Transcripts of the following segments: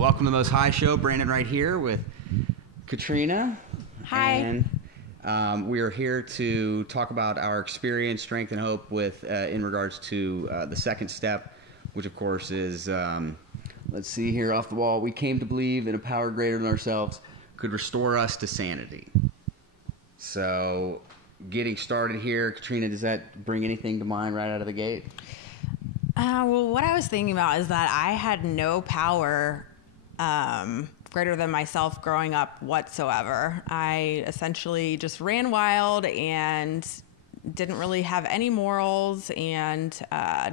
Welcome to the Most High Show. Brandon right here with Katrina. Hi. And we are here to talk about our experience, strength, and hope with in regards to the second step, which of course is, let's see here off the wall. We came to believe that a power greater than ourselves could restore us to sanity. So getting started here, Katrina, does that bring anything to mind right out of the gate? Well, what I was thinking about is that I had no power greater than myself growing up whatsoever. I essentially just ran wild and didn't really have any morals and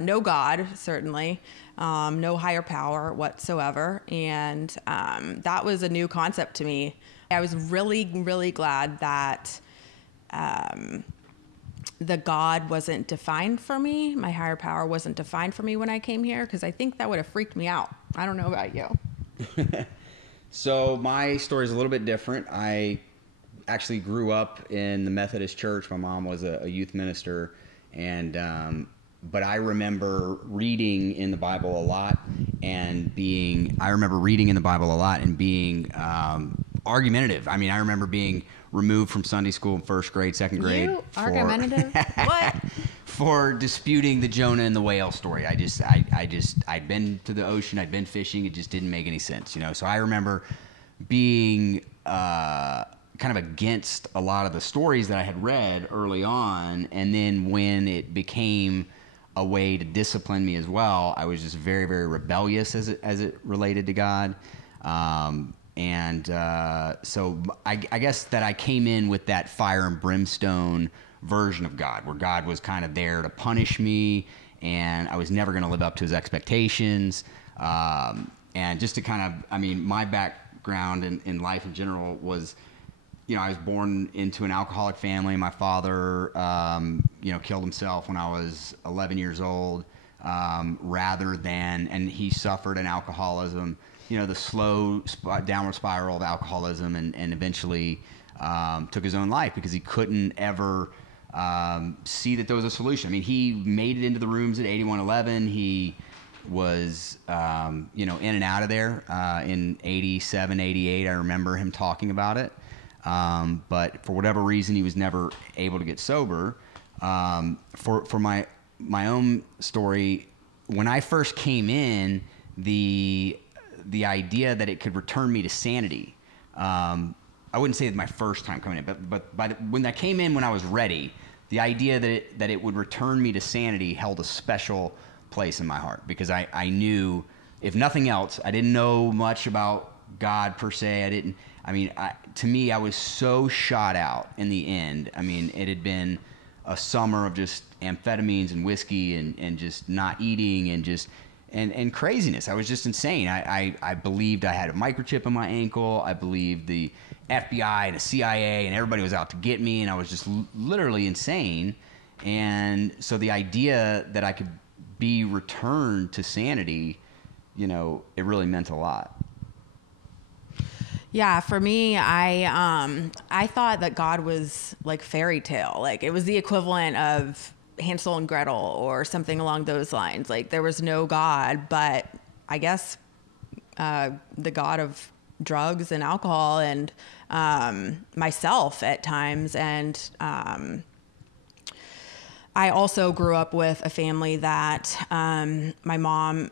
no God, certainly, no higher power whatsoever. And that was a new concept to me. I was really, really glad that the God wasn't defined for me. My higher power wasn't defined for me when I came here, because I think that would have freaked me out. I don't know about you. So my story is a little bit different. I actually grew up in the Methodist church. My mom was a youth minister, and but I remember reading in the Bible a lot and being argumentative. I mean, I remember being removed from Sunday school in first grade, second grade. You argumentative? What? For disputing the Jonah and the whale story. I'd been to the ocean, I'd been fishing, it just didn't make any sense, you know. So I remember being kind of against a lot of the stories that I had read early on, and then when it became a way to discipline me as well, I was just very, very rebellious as it related to God. So I guess that I came in with that fire and brimstone version of God, where God was kind of there to punish me, and I was never going to live up to his expectations. And just to kind of, I mean, my background in life in general was, you know, I was born into an alcoholic family. My father, killed himself when I was 11 years old, and he suffered an alcoholism, you know, the slow downward spiral of alcoholism, and eventually took his own life because he couldn't ever see that there was a solution. I mean, he made it into the rooms at 8111. He was, in and out of there in 87, 88. I remember him talking about it. But for whatever reason, he was never able to get sober. For my own story, when I first came in, the idea that it could return me to sanity, I wouldn't say that my first time coming in, but when I came in when I was ready, the idea that it would return me to sanity held a special place in my heart, because I knew, if nothing else, I didn't know much about God per se. To me, I was so shot out in the end. I mean, it had been a summer of just amphetamines and whiskey and just not eating and craziness. I was just insane. I believed I had a microchip in my ankle. I believed the FBI and the CIA and everybody was out to get me, and I was just literally insane. And so the idea that I could be returned to sanity, you know, it really meant a lot. Yeah, for me, I thought that God was like fairy tale. Like, it was the equivalent of Hansel and Gretel or something along those lines. Like, there was no God, but I guess the God of drugs and alcohol and myself at times. And I also grew up with a family that my mom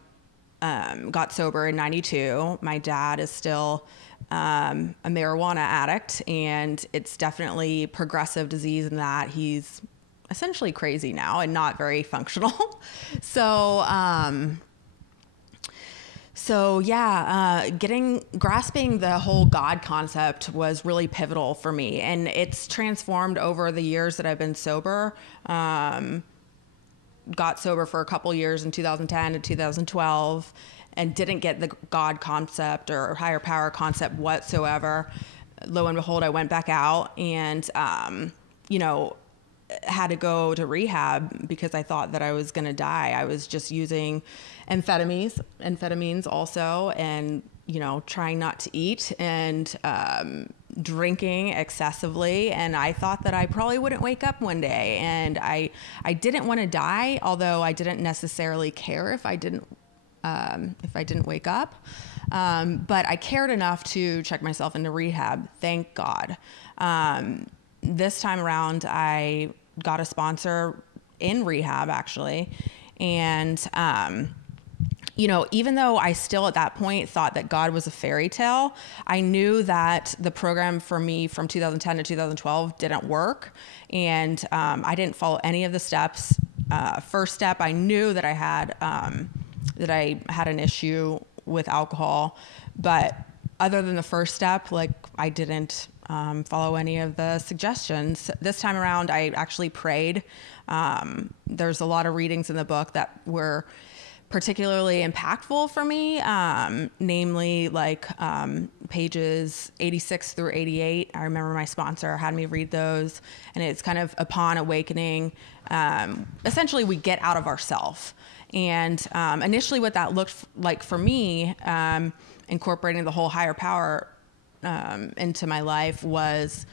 got sober in 92. My dad is still a marijuana addict, and it's definitely progressive disease in that he's essentially crazy now and not very functional. Grasping the whole God concept was really pivotal for me, and it's transformed over the years that I've been sober. Got sober for a couple years in 2010 to 2012, and didn't get the God concept or higher power concept whatsoever. Lo and behold, I went back out and, had to go to rehab because I thought that I was going to die. I was just using amphetamines also, and, trying not to eat and drinking excessively. And I thought that I probably wouldn't wake up one day. And I didn't want to die, although I didn't necessarily care if I didn't if I didn't wake up. But I cared enough to check myself into rehab. Thank God. This time around, I got a sponsor in rehab, actually. And, even though I still at that point thought that God was a fairy tale, I knew that the program for me from 2010 to 2012 didn't work. And I didn't follow any of the steps. First step, I knew that I had an issue with alcohol. But other than the first step, I didn't follow any of the suggestions. This time around, I actually prayed. There's a lot of readings in the book that were particularly impactful for me, namely pages 86 through 88. I remember my sponsor had me read those, and it's kind of upon awakening. Essentially, we get out of ourself. And initially what that looked like for me, incorporating the whole higher power into my life, was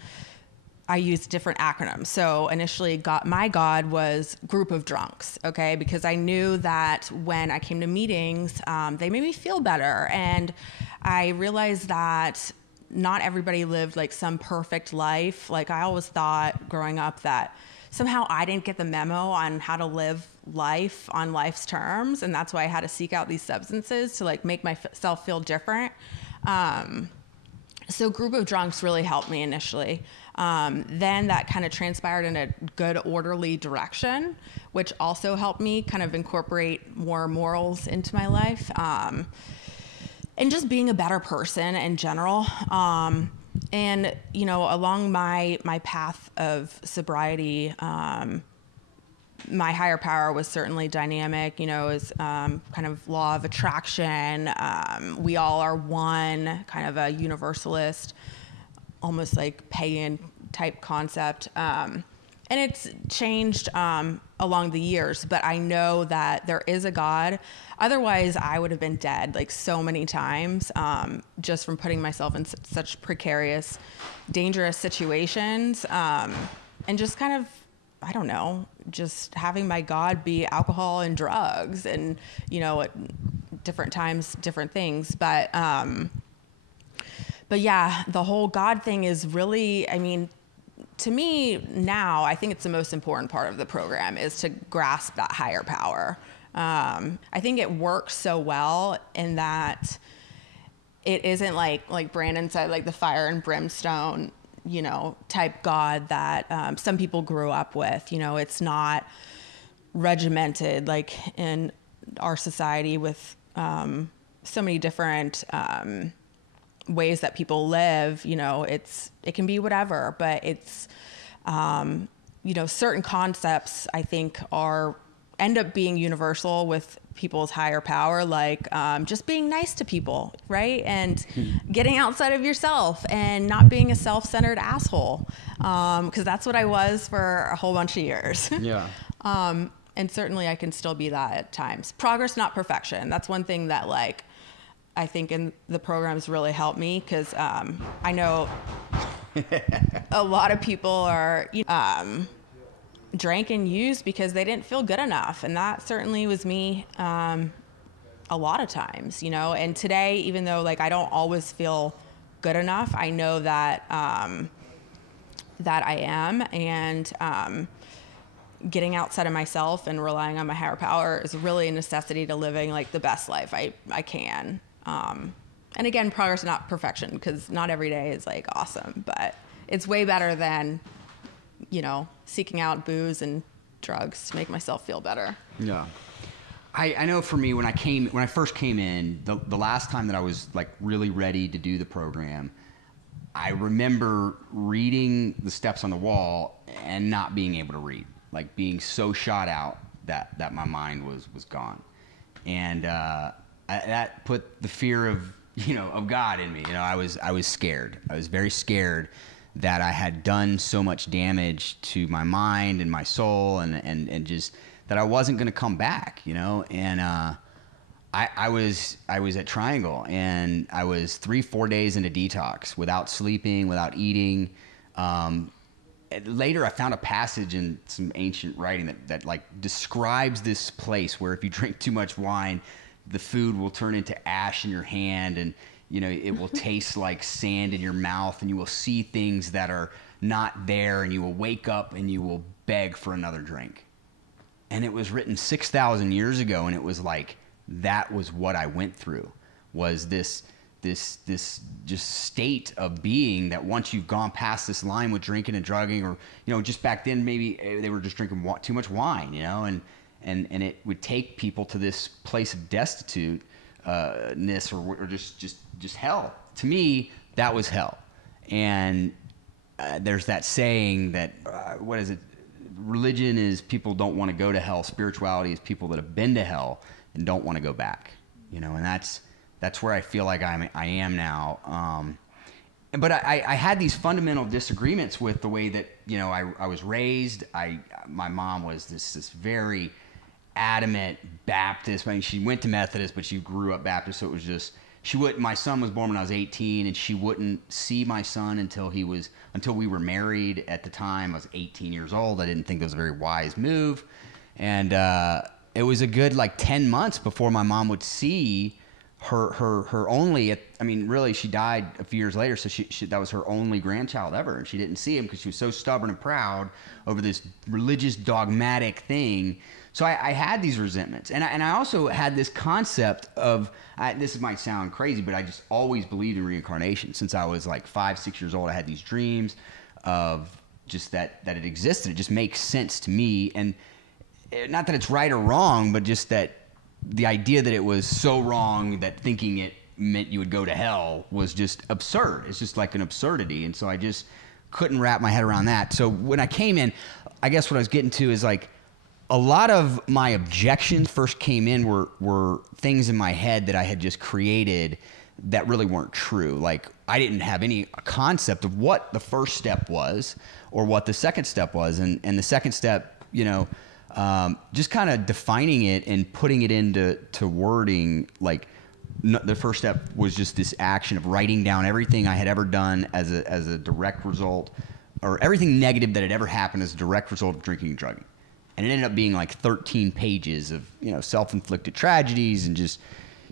I used different acronyms. So initially, my God was group of drunks, okay? Because I knew that when I came to meetings, they made me feel better. And I realized that not everybody lived some perfect life. I always thought growing up that somehow I didn't get the memo on how to live life on life's terms. And that's why I had to seek out these substances to make myself feel different. So group of drunks really helped me initially. Then that kind of transpired in a good, orderly direction, which also helped me kind of incorporate more morals into my life, and just being a better person in general. And, along my path of sobriety, my higher power was certainly dynamic, is kind of law of attraction. We all are one, kind of a universalist, almost pagan type concept. And it's changed along the years, but I know that there is a God. Otherwise, I would have been dead so many times, just from putting myself in such precarious, dangerous situations, and just kind of, I don't know, just having my God be alcohol and drugs, and at different times, different things. But yeah, the whole God thing is really, to me now, I think it's the most important part of the program, is to grasp that higher power. I think it works so well in that it isn't like Brandon said, the fire and brimstone, type God that some people grew up with. It's not regimented in our society with so many different ways that people live. It can be whatever, but it's certain concepts I think end up being universal with people's higher power, just being nice to people, right? And getting outside of yourself and not being a self-centered asshole, because that's what I was for a whole bunch of years. Yeah. And certainly I can still be that at times. Progress, not perfection. That's one thing that I think in the programs really helped me, because I know a lot of people are drank and used because they didn't feel good enough. And that certainly was me a lot of times, and today, even though I don't always feel good enough, I know that that I am, and getting outside of myself and relying on my higher power is really a necessity to living the best life I can. And again, progress, not perfection, because not every day is awesome, but it's way better than seeking out booze and drugs to make myself feel better. Yeah. I know for me, when I first came in, the last time that I was really ready to do the program, I remember reading the steps on the wall and not being able to read, being so shot out that my mind was gone. And, that put the fear of God in me. I was scared. I was very scared that I had done so much damage to my mind and my soul, and just that I wasn't going to come back, and I was at Triangle, and I was 3-4 days into detox without sleeping, without eating. Later I found a passage in some ancient writing that describes this place where if you drink too much wine, the food will turn into ash in your hand, and it will taste like sand in your mouth, and you will see things that are not there, and you will wake up and you will beg for another drink. And it was written 6,000 years ago, and it was like, that was what I went through, was this just state of being that once you've gone past this line with drinking and drugging, or just back then maybe they were just drinking too much wine, and it would take people to this place of destituteness, or just hell. To me, that was hell. And there's that saying that what is it? Religion is people don't want to go to hell. Spirituality is people that have been to hell and don't want to go back. And that's where I feel like I am now. But I had these fundamental disagreements with the way that I was raised. My mom was this very adamant Baptist. I mean, she went to Methodist, but she grew up Baptist. So it was just my son was born when I was 18, and she wouldn't see my son until we were married. At the time, I was 18 years old. I didn't think that was a very wise move, and it was a good 10 months before my mom would see her only. Really, she died a few years later, so she that was her only grandchild ever, and she didn't see him because she was so stubborn and proud over this religious dogmatic thing. So I had these resentments, and I also had this concept of this might sound crazy, but I just always believed in reincarnation. Since I was 5, 6 years old, I had these dreams of just that it existed. It just makes sense to me, and not that it's right or wrong, but just that the idea that it was so wrong that thinking it meant you would go to hell was just absurd. It's just like an absurdity, and so I just couldn't wrap my head around that. So when I came in, I guess what I was getting to is a lot of my objections first came in were things in my head that I had just created that really weren't true. I didn't have any concept of what the first step was or what the second step was. And the second step, just kind of defining it and putting it into wording. The first step was just this action of writing down everything I had ever done as a direct result, or everything negative that had ever happened as a direct result of drinking and drugging. And it ended up being 13 pages of, self-inflicted tragedies and just,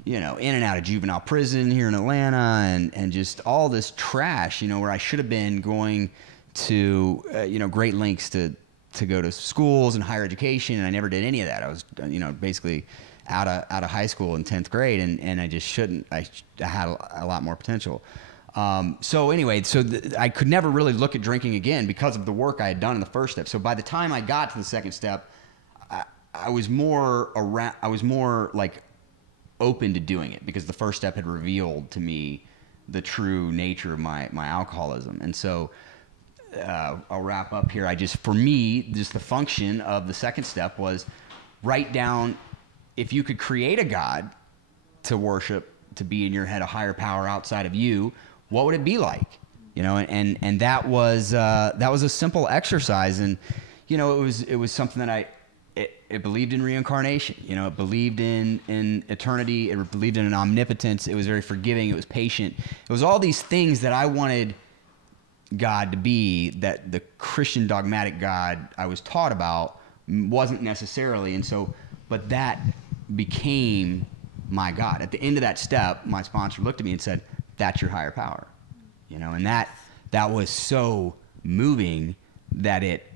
in and out of juvenile prison here in Atlanta, and just all this trash, where I should have been going to, great lengths to go to schools and higher education. And I never did any of that. I was, basically out of high school in 10th grade, and I just shouldn't. I had a lot more potential. So anyway, I could never really look at drinking again because of the work I had done in the first step. So by the time I got to the second step, I was more open to doing it because the first step had revealed to me the true nature of my alcoholism. And so I'll wrap up here. For me, just the function of the second step was write down, if you could create a God to worship, to be in your head, a higher power outside of you, what would it be like? And that was a simple exercise, and it was something that it believed in reincarnation. It believed in eternity. It believed in an omnipotence. It was very forgiving. It was patient. It was all these things that I wanted God to be, that the Christian dogmatic God I was taught about wasn't necessarily. And so, but that became my God. At the end of that step, my sponsor looked at me and said, "That's your higher power," and that was so moving that it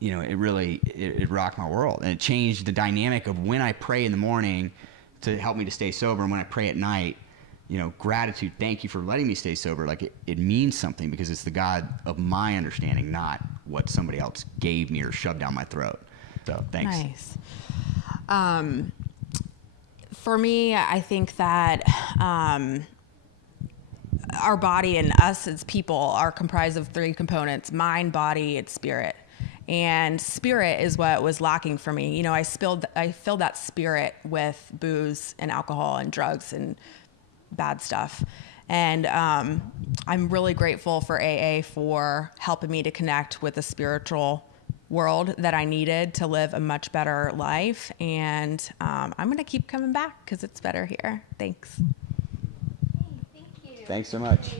really rocked my world, and it changed the dynamic of when I pray in the morning to help me to stay sober, and when I pray at night, gratitude, thank you for letting me stay sober. It means something because it's the God of my understanding, not what somebody else gave me or shoved down my throat. So thanks. Nice. For me, I think that our body and us as people are comprised of 3 components: mind, body, and spirit. And spirit is what was lacking for me. I filled that spirit with booze and alcohol and drugs and bad stuff. And I'm really grateful for AA for helping me to connect with the spiritual world that I needed to live a much better life. And I'm going to keep coming back because it's better here. Thanks. Hey, thank you. Thanks so much.